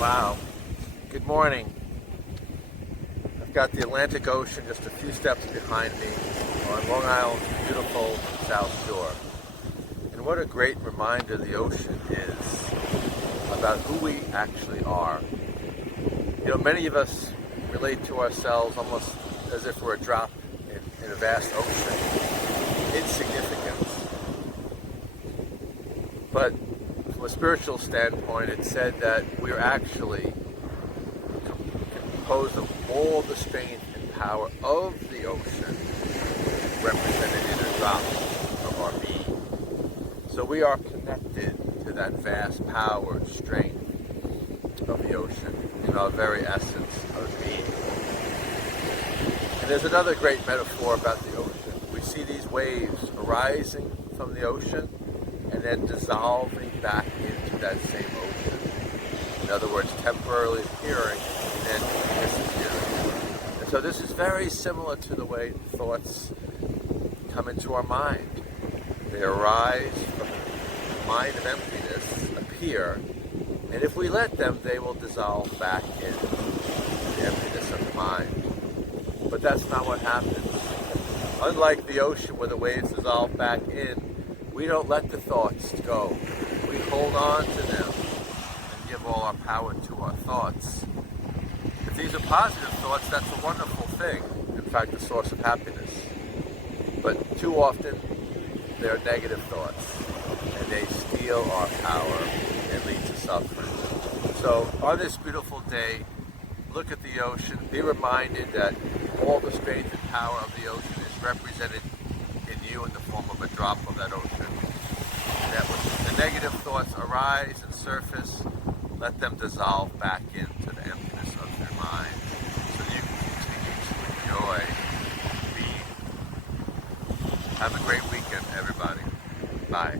Wow. Good morning. I've got the Atlantic Ocean just a few steps behind me on Long Island's beautiful South Shore. And what a great reminder the ocean is about who we actually are. You know, many of us relate to ourselves almost as if we're a drop in a vast ocean. Insignificance. But from a spiritual standpoint, it's said that we're actually composed of all the strength and power of the ocean represented in a drop of our being. So we are connected to that vast power and strength of the ocean in our very essence of being. And there's another great metaphor about the ocean. We see these waves arising from the ocean and then dissolving back into that same ocean. In other words, temporarily appearing and then disappearing. And so this is very similar to the way thoughts come into our mind. They arise from the mind of emptiness, appear, and if we let them, they will dissolve back into the emptiness of the mind. But that's not what happens. Unlike the ocean where the waves dissolve back in, we don't let the thoughts go. We hold on to them and give all our power to our thoughts. If these are positive thoughts, that's a wonderful thing. In fact, a source of happiness. But too often, they're negative thoughts, and they steal our power and lead to suffering. So on this beautiful day, look at the ocean. Be reminded that all the strength and power of the ocean is represented in you in the form of a drop of that ocean. And that when the negative thoughts arise and surface, let them dissolve back into the emptiness of your mind so that you can continue to enjoy being. Have a great weekend, everybody. Bye.